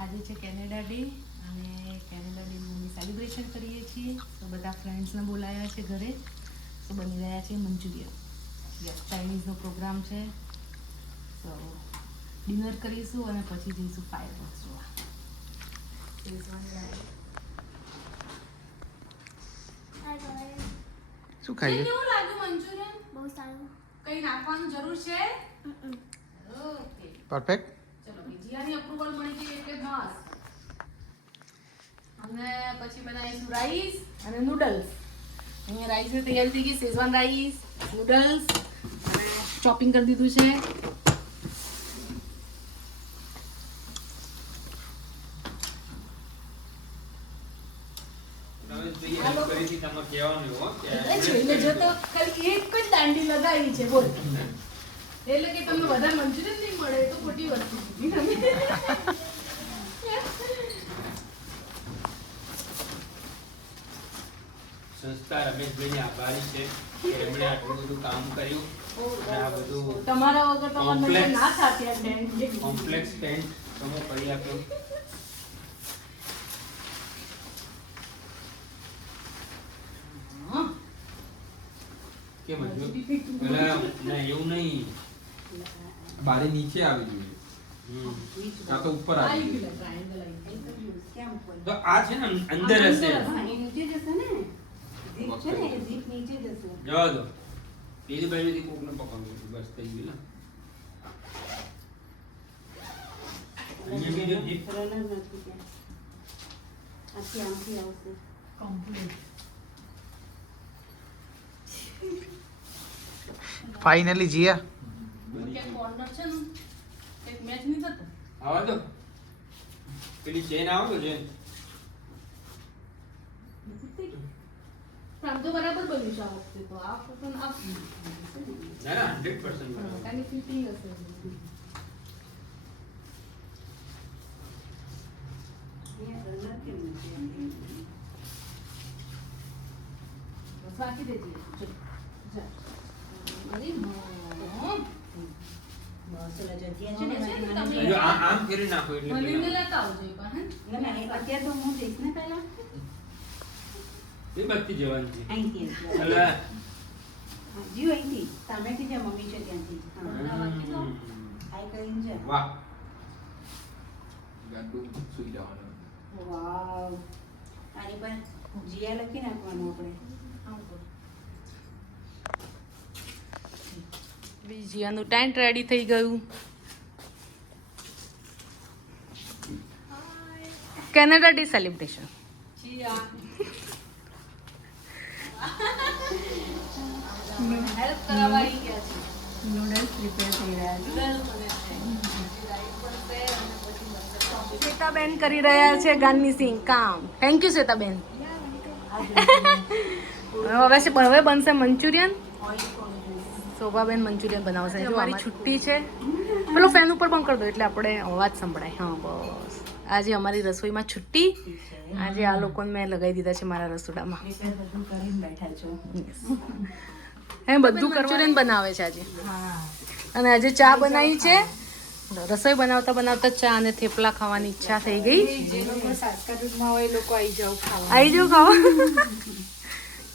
આજે છે Canada day અને કેનેડા ડેનું સેલિબ્રેશન કરીએ છીએ. તો બધા ફ્રેન્ડ્સને બોલાયા છે ઘરે. તો બની રહ્યા છે મંચુરિયન. યસ, ચાઇનીઝનો પ્રોગ્રામ છે. તો ડિનર કરીશું અને પછી જઈશું ફાયરવર્ક્સ જોવા. શું ખાઈએ? કેવું લાગ્યું મંચુરિયન? બહુ સારું. કઈ નાખવાની જરૂર છે? Okay, perfect. ચલો જીયાની અપ્રુવલ મળી ગઈ એટલે બસ. અને પછી બનાવીશું રાઈસ અને નૂડલ્સ. અહીંયા રાઈસની તૈયારી થઈ ગઈ. શેઝવાન રાઈસ, નૂડલ્સ અને ચોપિંગ કરી દીધું છે. એટલે જો તો ખાલી એક જ દાંડી લગાવી છે બોલ. એટલે કે તમને વધારે મંચુરિયન નહીં મળે તો ખોટી વસ્તુ કીધી તમે. સંસ્થા રમેશભાઈની આભારી છે કે એમણે આટલું બધું કામ કર્યું અને આ બધું તમારા વગર તમારે નજર ના થાતી આ ટેન્ટ. કોમ્પ્લેક્સ ટેન્ટ તમે કરી આપ્યો. કેમ હજુ પેલા ના એવું નહીં, બારી નીચે આવી જોઈએ, આ તો ઉપર આવી આવી જોઈએ. ગયું ટ્રાયેંગલ આવી ગયું. તો આ છે ને અંદર હશે. જવા દો, બીજી બાજુથી કોકને પકડવું હતું, બસ થઈ ગયું ને. અહીંયા બીજો જીપ કમ્પ્લીટ. ફાઇનલી જીયા ક્યાંક કોર્નર છે ને એક મેચ નહીં થતો. આવા દો, પેલી ચેન આવો તો ચેન. આમ તો બરાબર બન્યું છે આ વખતે તો. આ વખતે આ ના ના 100% બરાબર. કાની ફિટિંગ હશે. બસ બાકી દેજે. ચલો જા. અરે હા. બસ ચલા જગ્યા છે ને તમે જો આમ કરી નાખો એટલે મને પેલા. લેતા આવજો એક વાર, હે? એ બત્તી જવાની છે. અહીંથી અલા. જીવ અહીંથી સામેથી જે મમ્મી છે ત્યાંથી આઈ કરીને છે. વાહ. ગાડું સુઈ જવાનું. વાવ, આની પર જીયા લખી નાખવાનું આપણે. જીયાનું ટેન્ટ રેડી થઈ ગયું. Canada day celebration. હેલ્પ કરાવવા આવી ગયા છે. નૂડલ્સ પ્રિપેર થઈ રહ્યા છે. શ્વેતાબેન કરી રહ્યા છે ગાર્નિશિંગ કામ. Thank you Shwetaben. હવે બનશે મંચુરિયન. શોભાબેન મંચુરિયન બનાવશે. જો મારી છુટ્ટી છે. પેલો ફેન ઉપર પણ કરી દો એટલે આપણે અવાજ સંભળાય. હા બસ, આજે અમારી રસોઈમાં છુટ્ટી. આજે આ લોકોને મેં લગાવી દીધા છે મારા રસોડામાં. પ્રિપેર બધું કરીને બેઠા છો. એ બધું મંચુરિયન બનાવે છે આજે. હા, અને આજે ચા બનાવી છે. રસોઈ બનાવતા બનાવતા ચા અને થેપલા ખાવાની ઈચ્છા થઈ ગઈ. જે લોકો સાસ્કાટુનમાં હોય એ લોકો આવી જાવ ખાવા. આવી જાઓ ખાવા.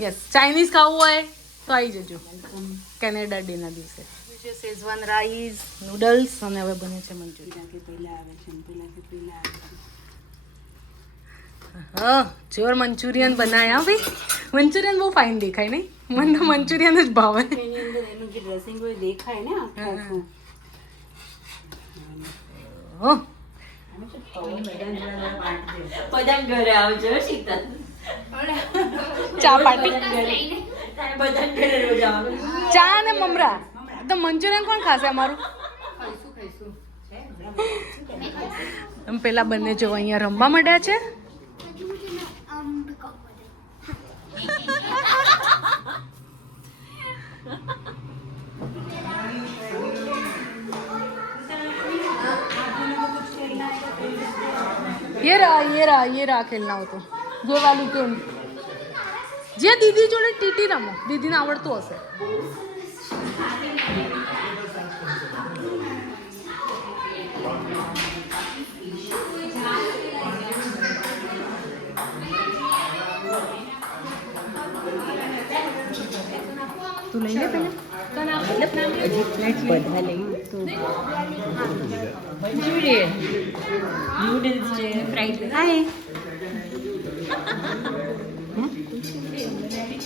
યસ, ચાઇનીઝ ખાવું હોય તો આવી જજો કેનેડા ડે ના દિવસે. શેઝવાન રાઈસ, નૂડલ્સ અને હવે બને છે મંચુરિયન. કે પહેલા આવે છે ને પહેલાથી પહેલા આવે છે. હા, જોર મંચુરિયન બનાવ્યા ભાઈ. મંચુરિયન બહુ ફાઇન દેખાય નહીં? મને તો મંચુરિયન જ ભાવે. એની અંદર એનું જે ડ્રેસિંગ હોય દેખાય ને આખું. ઓહ, બધા ઘરે આવજો શીતલ. ચા પાર્ટી. બધા ઘરે રોજ આવવાનું. ચા અને મમરા. તો મંચુરિયન કોણ ખાશે અમારું? એમ પેલા બંને જો અહીંયા રમવા માંડ્યા છે. ये रहा खेलना हो तो ये वाली गेम જે દીદી જોડે ટીટી રમો. દીદીને આવડતું હશે. તું લઈ લે પેલા તને આપું બધા લઈ તો મંચુરિયન નૂડલ્સ છે ફ્રાઈડ હાય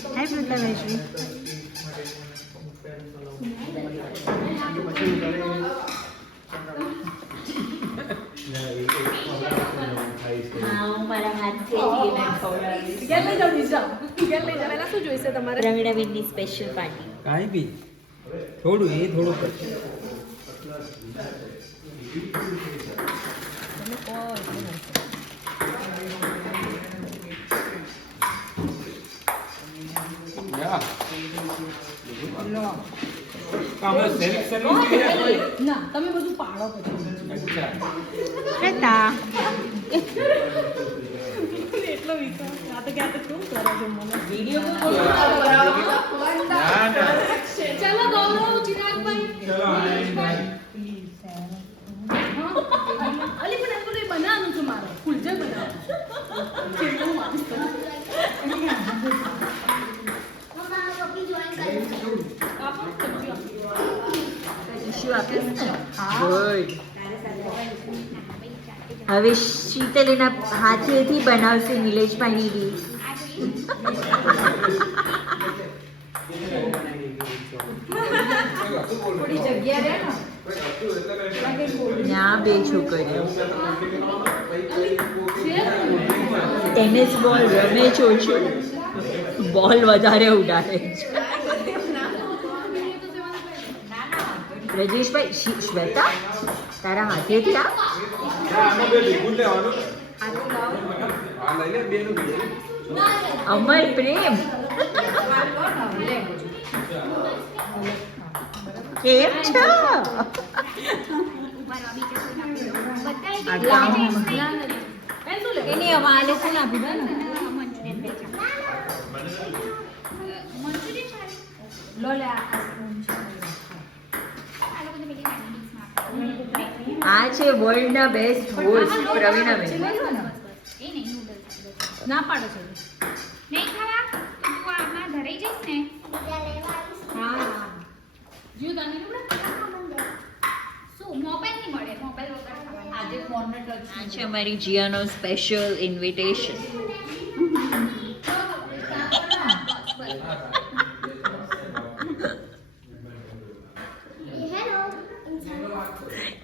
હાય પ્રતા વૈશ્વી મારા હાથથી શું જોઈશે તમારે પ્રવીણાબેનની સ્પેશિયલ પાર્ટી કાંઈ બી થોડું એ થોડું કરશે ના તમે બધું પાડો પછી પ્રતા એટલો વિશ્વાસ આ તો ક્યાં તો શું કરો છો મને વિડીયો ચલો ગૌરવ ચિરાગભાઈ અલી પણ એમ નહીં બનાવવાનું છે મારે ફૂલજે બનાવવાનું કેટલું માણસ હવે શીતલીના હાથેથી બનાવશે નિલેશભાઈની ડીશ થોડી જગ્યા રહે ના બે છોકરીઓ ટેનિસ બોલ રમે છો બોલ વધારે ઉડાડે છે રજેશભાઈ શ્વેતા તારા હાથેથી આ અમર પ્રેમ કેમ છો એની હવાલે શું નાખ્યું લો લે આ છે વર્લ્ડના બેસ્ટ હોસ્ટ પ્રવીણાબેન ના પાડો છો નહીં ખાવા તું આમાં ધરાઈ જઈશ ને હા જીવ તને શું મોબાઈલ નહીં મળે મોબાઈલ વગર ખાવાનું આજે ફોનને ટચ આ છે અમારી જીયાનો સ્પેશિયલ ઇન્વિટેશન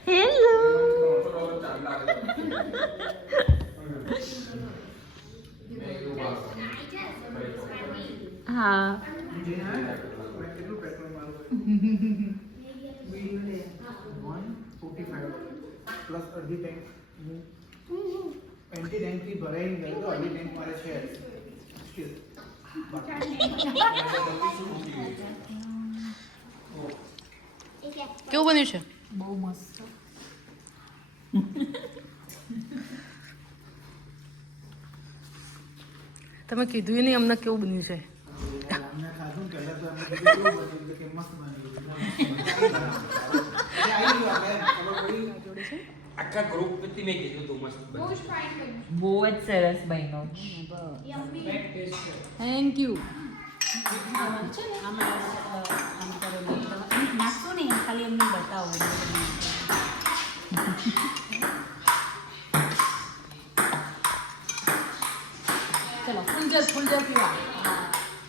હેલો હા પ્લસ અડધી ટેન્ક એન્ટી ટેન્ક થી ભરાઈ ગઈ તો અડધી ટેન્ક મારે છે કેવું બન્યું છે બહુ મસ્ત તમે કીધું નહીં અમને કેવું બન્યું છે અમને ખાધું પહેલા તો અમે કીધું કેવું બન્યું કે મસ્ત બન્યું આખા ગ્રુપ પરથી મેં કીધું તું મસ્ત બહુ જ ફાઇન બન્યું બહુ જ સરસ બન્યો થેન્ક યુ નાખશો ને ખાલી એમને બતાવો ચલો ફૂલજર પીવા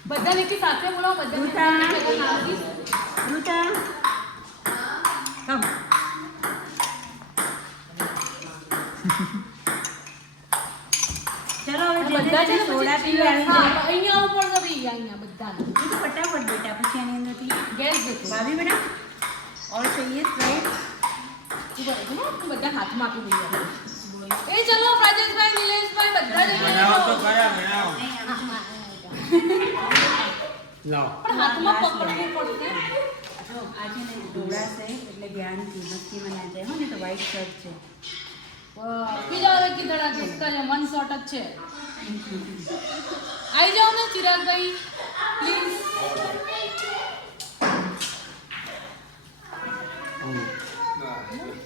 બધાને કે સાથે બોલાવો બધાને રૂતા કમ ચલો હવે બધા છે ને સોડા પછી પીવા હા, અહીંયા ઉપર તો ભાઈ અહીંયા બધાને ફટાફટ બેટા પછી આની અંદરથી ગેસ જતો ભાભી બેટા ઓર चाहिए स्प्राइट બધા હાથમાં આપી દઈએ એ ચલો રાજેશભાઈ નિલેશભાઈ બધા જઈને બનાવો તો ખરા બનાવો લાવો પણ હાથમાં પકડવું પડશે જો આ છે ને ઢોળાશે એટલે ધ્યાનથી મસ્તીમાં ના જાય હો ને તો વ્હાઈટ શર્ટ છે બીજા વાળા કીધડા ઘૂસતા છે મન શોર્ટ જ છે આવી જાઓ ને ચિરાગભાઈ પ્લીઝ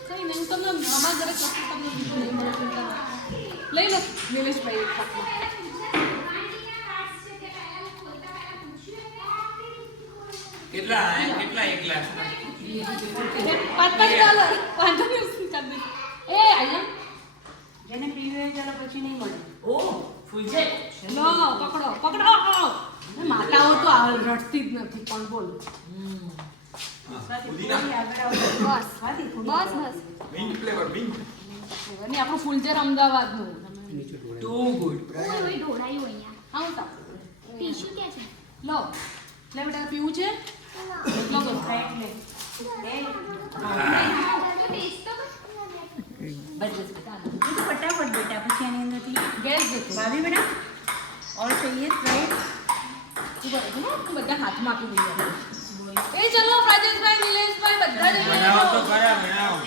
કઈ નહીં તમને અમારા ઘરે ચોખ્ખું તમને નહીં મળે લઈ લો નિલેશભાઈ એક હાથમાં ગ્લાસ $5 વાંધો નહીં કરી દે. એ આયા જેને પીવું હોય ચાલો પછી નહીં મળે. લો પકડો પકડો. માતાઓ તો આ રડતી જ નથી પણ બોલ. સ્વાતિ, પુદીના. થોડી આગળ આવો. બસ સ્વાતિ, થોડી બસ આગળ બસ. Mint flavour mint. અને આપણું ફૂલઝર અમદાવાદનું. ટુ ગુડ ઓય ઓય ઢોળાયું અહીંયા આવું તો ટીશ્યુ ક્યાં છે લો લે બેટા પીવું છે લો બસ. સાઈડ લે. તો ટેસ્ટ તો બસ બસ બસ. ये तो फटाफट बेटा પછી આની અંદરથી ગેસ દેખો ભાભી બેટા और चाहिए स्प्राइट બધા હાથમાં આપી દઈએ. એ ચલો રાજેશભાઈ નિલેશભાઈ બધા જઈએ. બનાવો તો ખરા બનાવો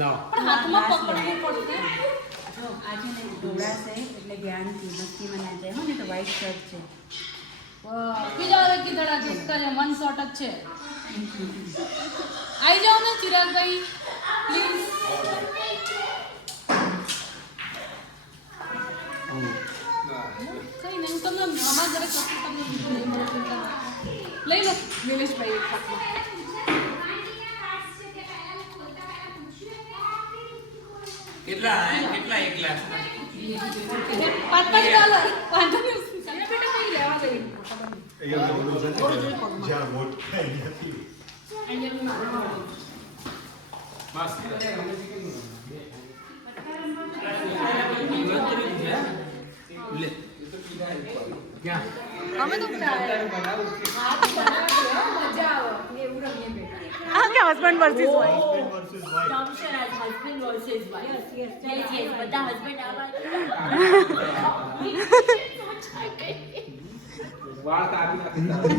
લાવો પણ હાથમાં પકડવું પડશે. જો આજે ને ઢોળા છે એટલે ધ્યાનથી મસ્તીમાં ના જાય હો ને તો વ્હાઈટ શર્ટ છે. બીજા વાળા કીધડા છે એક જ મન શોર્ટ જ છે. આવી જાઓ ને ચિરાગભાઈ પ્લીઝ. કઈ નહીં તમને અમારા ઘરે કશું તમને નહીં મળે ચિંતા ના. લઈ લો નિલેશભાઈ એક પાકમાં. કેટલા એક ગ્લાસ $5 વાંધો નહીં બેટા કઈ લેવા ગઈ. જ્યાં વોટ થાય ત્યાંથી. બસ લે ક્યાં અમે તો મજા આવે એવું રમીએ બેટા. આ કે હસબન્ડ વર્સિસ વાઈફ. વાળ કાપી નાખે.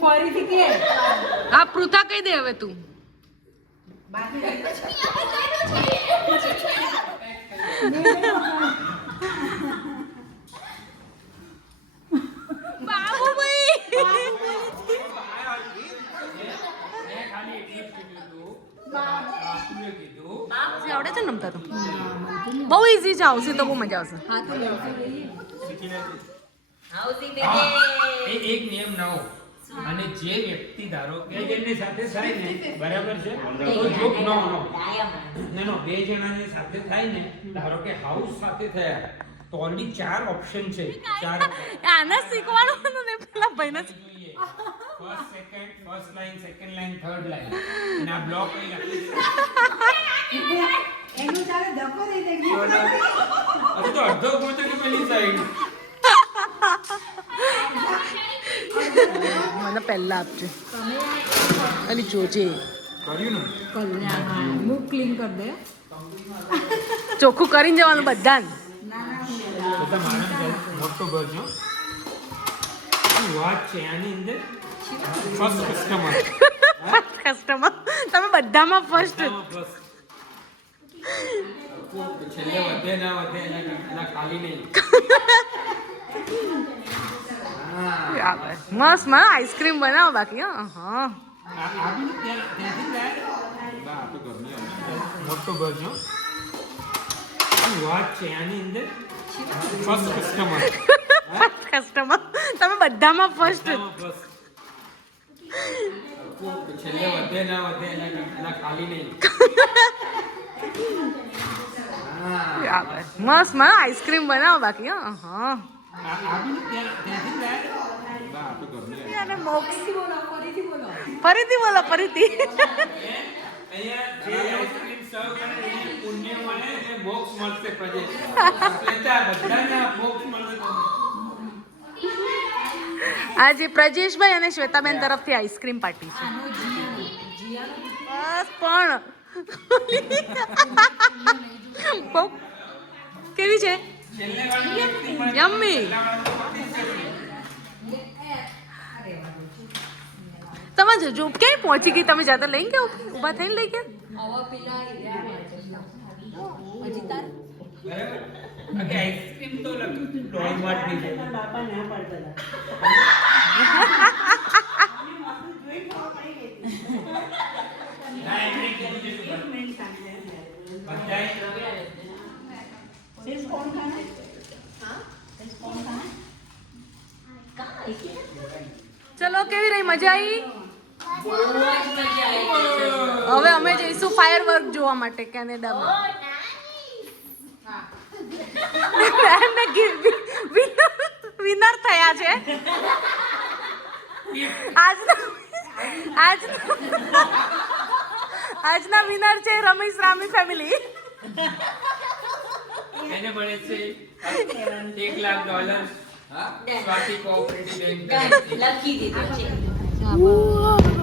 ફરીથી કે આ પૃથા કહી દે હવે તું. આવડે છે ને રમતા તો બહુ ઈઝી છે. આવશે તો બહુ મજા આવશે. એક નિયમ નવો અને જે વ્યક્તિ ધારો કે જેની સાથે થાય ને બરાબર છે તો જો નો નો બે જણાની સાથે થાય ને ધારો કે હાઉસ સાથે થયા તો ઓનલી 4 ઓપ્શન છે. 4 આને શીખવાડવાનું ને પેલા ભાઈને first second first line second line third line અને આ બ્લોક કરી રાખી એનું ચાલે ધક્કો દઈ દે. હવે તો અડધો પહોંચે કે પેલી સાઈડ મને પહેલા આપજો અને જોજે કર્યું ને મુખ ક્લીન કરી દે. ચોખ્ખું કરીને જવાનું બધાને. બધા માણસ મોટો ભરજો વાત છે આની અંદર ફર્સ્ટ કસ્ટમર કસ્ટમર તમે બધામાં ફર્સ્ટ. છેલ્લે વધે ના વધે એના ખાલી નહીં મસ્ત માં આઈસ્ક્રીમ બનાવો બાકી. હા મોટો ભરજો વાત છે આની અંદર ફર્સ્ટ કસ્ટમર કસ્ટમર તમે બધામાં ફર્સ્ટ. છેલ્લે વધે ના વધે એના ખાલી નહીં મસ્ત માં આઈસ્ક્રીમ બનાવો બાકી. હા ફરીથી બોલો ફરીથી. અહીંયા જે આઈસ્ક્રીમ સર્વ કરે એને પુણ્ય મળે એટલે બોક્સ મળશે પ્રજેશ બધાને બોક્સ મળશે. આજે પ્રજેશભાઈ અને શ્વેતાબેન તરફથી આઈસ્ક્રીમ પાર્ટી છે. બસ પણ બહુ કેવી છે? યમ્મી. તમે જો ક્યાંય પહોંચી ગઈ? તમે જાતે લઈ ગયા ઊભા થઈને લઈ ગયા? બરાબર બાકી આઈસ્ક્રીમ તો ડોલમાર્ટની છે પણ બાપા ના પાડતા ના એમણે કીધું છે શું બધાય कौन खाना कौन खाना ચલો કેવી રહી મજા આવી બહુ જ મજા આવી. હવે અમે જઈશું ફાયરવર્ક જોવા માટે કેનેડામાં એમને વિનર થયા છે આજના વિનર છે રમેશ રામી ફેમિલી. એને મળે છે $1 લાખ હા સ્વાતિ કોઓપરેટિવ બેંક લખી દીધું છે. આભાર.